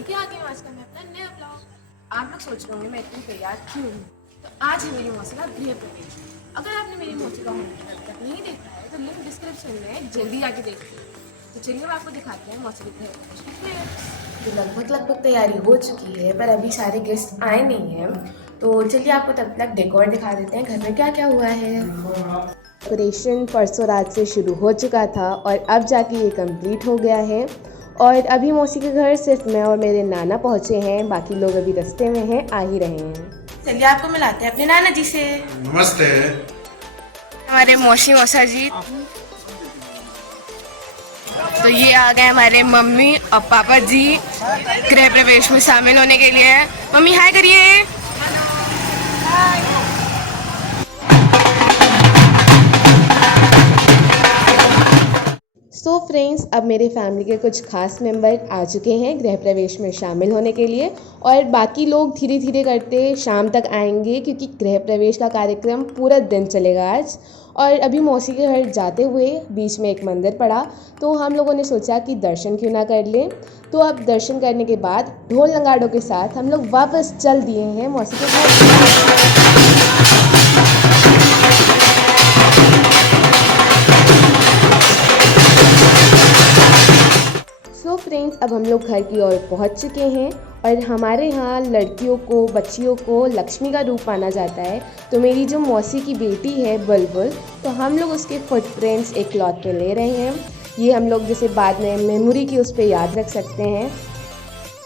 लेके आ गई हूँ आज का मैं अपना नया ब्लॉग। आप लोग सोच रहे होंगे मैं इतनी तैयार क्यों हूँ, तो आज है मेरी मौसी का गृह प्रवेश। अगर आपने मेरी मौसी का होम तक नहीं देखा है तो लिंक डिस्क्रिप्शन में जल्दी आके देखिए। तो चलिए अब आपको दिखाते हैं मौसी के गृह प्रवेश की प्लेलिस्ट। तो लगभग तैयारी हो चुकी है पर अभी सारे गेस्ट आए नहीं हैं, तो चलिए आपको तब तक डेकोर दिखा देते हैं घर में क्या क्या हुआ है। डेकोरेशन परसों रात से शुरू हो चुका था और अब जाके ये कंप्लीट हो गया है। और अभी मौसी के घर सिर्फ मैं और मेरे नाना पहुंचे हैं, बाकी लोग अभी रास्ते में हैं, आ ही रहे हैं। चलिए आपको मिलाते हैं अपने नाना जी से। नमस्ते। हमारे मौसी मौसा जी। तो ये आ गए हमारे मम्मी और पापा जी गृह प्रवेश में शामिल होने के लिए। मम्मी हाय करिए। सो फ्रेंड्स, अब मेरे फैमिली के कुछ खास मेंबर आ चुके हैं गृह प्रवेश में शामिल होने के लिए, और बाकी लोग धीरे धीरे करते शाम तक आएंगे क्योंकि गृह प्रवेश का कार्यक्रम पूरा दिन चलेगा आज। और अभी मौसी के घर जाते हुए बीच में एक मंदिर पड़ा, तो हम लोगों ने सोचा कि दर्शन क्यों ना कर लें। तो अब दर्शन करने के बाद ढोल नगाड़ों के साथ हम लोग वापस चल दिए हैं मौसी के घर। सो फ्रेंड्स, अब हम लोग घर की ओर पहुंच चुके हैं और हमारे यहाँ लड़कियों को, बच्चियों को लक्ष्मी का रूप माना जाता है। तो मेरी जो मौसी की बेटी है बुलबुल, तो हम लोग उसके फुटप्रिंट्स एक क्लॉथ पे ले रहे हैं। ये हम लोग जैसे बाद में मेमोरी की उस पर याद रख सकते हैं।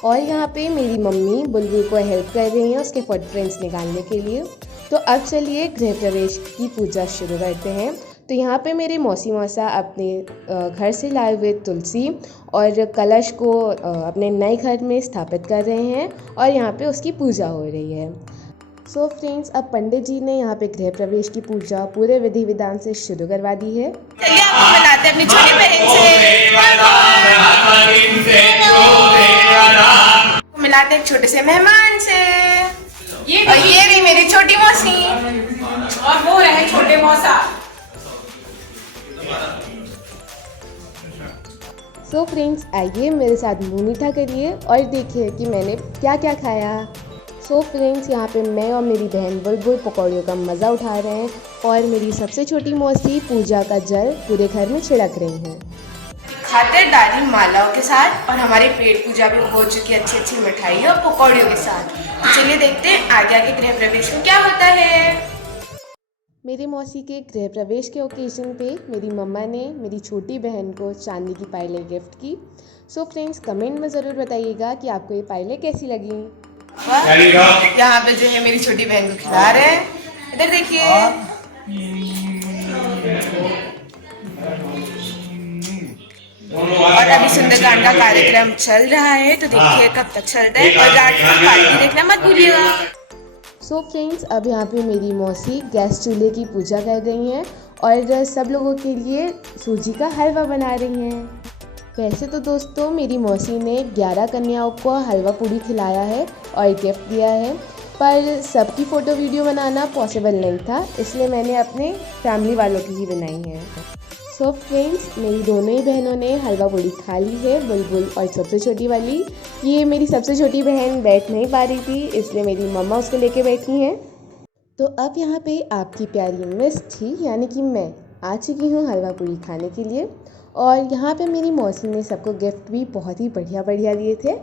और यहाँ पे मेरी मम्मी बुलबुल को हेल्प कर रही हैं उसके फुटप्रिंट्स निकालने के लिए। तो अब चलिए गृह प्रवेश की पूजा शुरू करते हैं। तो यहाँ पे मेरे मौसी मौसा अपने घर से लाए हुए तुलसी और कलश को अपने नए घर में स्थापित कर रहे हैं और यहाँ पे उसकी पूजा हो रही है। सो फ्रेंड्स, अब पंडित जी ने यहाँ पे गृह प्रवेश की पूजा पूरे विधि विधान से शुरू करवा दी है। चलिए आपको मिलाते हैं अपनी छोटी बहन से, मिलाते एक छोटे से मेहमान से। और ये रही मेरी छोटी मौसी और वो रहे छोटे मौसा। सो फ्रेंड्स, आइए मेरे साथ मुंह मीठा करिए और देखिए कि मैंने क्या क्या खाया। सो फ्रेंड्स, यहाँ पे मैं और मेरी बहन बुलबुल पकौड़ियों का मज़ा उठा रहे हैं और मेरी सबसे छोटी मौसी पूजा का जल पूरे घर में छिड़क रही हैं। खातिर डाली मालाओं के साथ और हमारी पेट पूजा भी हो चुकी है अच्छी अच्छी मिठाई और पकौड़ियों के साथ। तो चलिए देखते हैं आगे आगे गृह प्रवेश में क्या होता है। मेरे मौसी के गृह प्रवेश के ओकेजन पे मेरी मम्मा ने मेरी छोटी बहन को चांदी की पायलें गिफ्ट की। सो फ्रेंड्स, कमेंट में ज़रूर बताइएगा कि आपको ये पायलें कैसी लगी। यहाँ पे जो है मेरी छोटी बहन को खिला रहे हैं, इधर देखिए। और अभी सुंदरकांड का कार्यक्रम चल रहा है, तो देखिए कब तक चलता है और रात की पार्टी देखना मत भूलिएगा। सो फ्रेंड्स, अब यहाँ पे मेरी मौसी गैस चूल्हे की पूजा कर रही हैं और सब लोगों के लिए सूजी का हलवा बना रही हैं। वैसे तो दोस्तों मेरी मौसी ने 11 कन्याओं को हलवा पूड़ी खिलाया है और गिफ्ट दिया है, पर सबकी फ़ोटो वीडियो बनाना पॉसिबल नहीं था, इसलिए मैंने अपने फैमिली वालों की ही बनाई है। सो फ्रेंड्स, मेरी दोनों ही बहनों ने हलवा पूड़ी खा ली है, बुलबुल और सबसे छोटी वाली। ये मेरी सबसे छोटी बहन बैठ नहीं पा रही थी, इसलिए मेरी मम्मा उसको लेके बैठी हैं। तो अब यहाँ पे आपकी प्यारी मिस थी, यानी कि मैं आ चुकी हूँ हलवा पूड़ी खाने के लिए। और यहाँ पे मेरी मौसी ने सबको गिफ्ट भी बहुत ही बढ़िया बढ़िया दिए थे।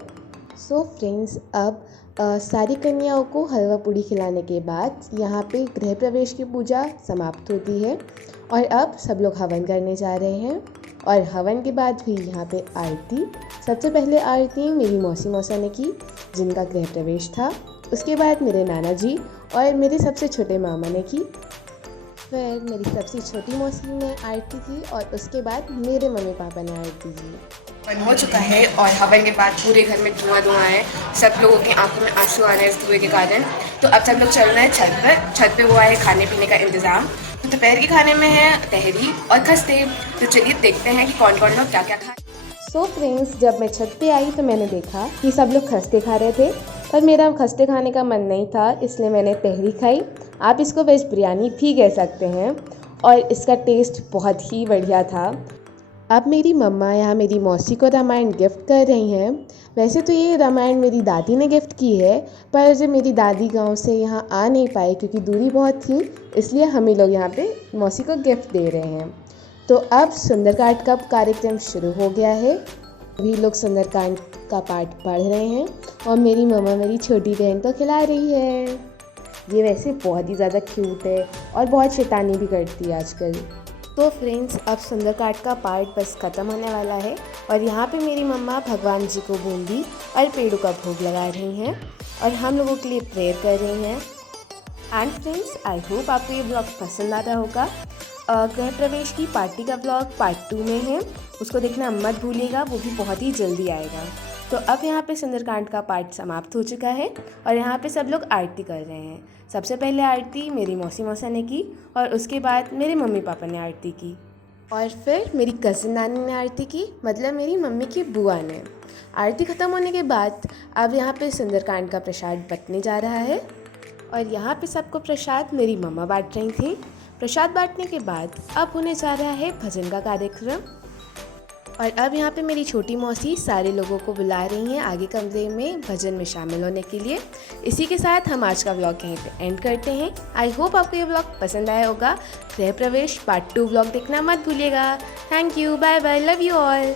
सो फ्रेंड्स, अब सारी कन्याओं को हलवा पूड़ी खिलाने के बाद यहाँ पे गृह प्रवेश की पूजा समाप्त होती है और अब सब लोग हवन करने जा रहे हैं। और हवन के बाद भी यहाँ पे आरती, सबसे पहले आरती मेरी मौसी मौसा ने की जिनका गृह प्रवेश था, उसके बाद मेरे नाना जी और मेरे सबसे छोटे मामा ने की, फिर मेरी सबसे छोटी मौसी ने आरती की और उसके बाद मेरे मम्मी पापा ने आरती की। हवन हो चुका है और हवन के बाद पूरे घर में धुआं धुआं है, सब लोगों की आंखों में आंसू आ रहे हैं इस धुएं के कारण। तो अब सब लोग चल रहे हैं छत पर। छत पे हुआ है खाने पीने का इंतज़ाम। तो दोपहर के खाने में है तहरी और खस्ते। तो चलिए देखते हैं कि कौन कौन लोग क्या क्या खाए। सो फ्रेंड्स, जब मैं छत पे आई तो मैंने देखा कि सब लोग खस्ते खा रहे थे, पर मेरा खस्ते खाने का मन नहीं था, इसलिए मैंने तहरी खाई। आप इसको वेज बिरयानी भी कह सकते हैं और इसका टेस्ट बहुत ही बढ़िया था। अब मेरी मम्मा यहाँ मेरी मौसी को रामायण गिफ्ट कर रही हैं। वैसे तो ये रामायण मेरी दादी ने गिफ्ट की है, पर जब मेरी दादी गांव से यहाँ आ नहीं पाए क्योंकि दूरी बहुत थी, इसलिए हम ही लोग यहाँ पे मौसी को गिफ्ट दे रहे हैं। तो अब सुंदरकांड का कार्यक्रम शुरू हो गया है। अभी लोग सुंदरकांड का पाठ पढ़ रहे हैं और मेरी मम्मा मेरी छोटी बहन को खिला रही है। ये वैसे बहुत ही ज़्यादा क्यूट है और बहुत शैतानी भी करती है आजकल। तो फ्रेंड्स, अब सुंदरकांड का पार्ट बस ख़त्म होने वाला है और यहाँ पे मेरी मम्मा भगवान जी को बूंदी और पेड़ों का भोग लगा रही हैं और हम लोगों के लिए प्रेयर कर रही हैं। एंड फ्रेंड्स, आई होप आपको ये ब्लॉग पसंद आता होगा। गृह प्रवेश की पार्टी का ब्लॉग पार्ट 2 में है, उसको देखना मत भूलिएगा, वो भी बहुत ही जल्दी आएगा। तो अब यहाँ पे सुंदरकांड का पार्ट समाप्त हो चुका है और यहाँ पे सब लोग आरती कर रहे हैं। सबसे पहले आरती मेरी मौसी मौसा ने की और उसके बाद मेरे मम्मी पापा ने आरती की और फिर मेरी कज़न नानी ने आरती की, मतलब मेरी मम्मी की बुआ ने। आरती ख़त्म होने के बाद अब यहाँ पे सुंदरकांड का प्रसाद बंटने जा रहा है और यहाँ पे सबको प्रसाद मेरी मम्मा बांट रही थी। प्रसाद बांटने के बाद अब होने जा रहा है भजन का कार्यक्रम और अब यहाँ पे मेरी छोटी मौसी सारे लोगों को बुला रही हैं आगे कमरे में भजन में शामिल होने के लिए। इसी के साथ हम आज का व्लॉग यहीं पे एंड करते हैं। आई होप आपको ये व्लॉग पसंद आया होगा। गृह प्रवेश पार्ट 2 व्लॉग देखना मत भूलिएगा। Thank you, bye bye, love you all.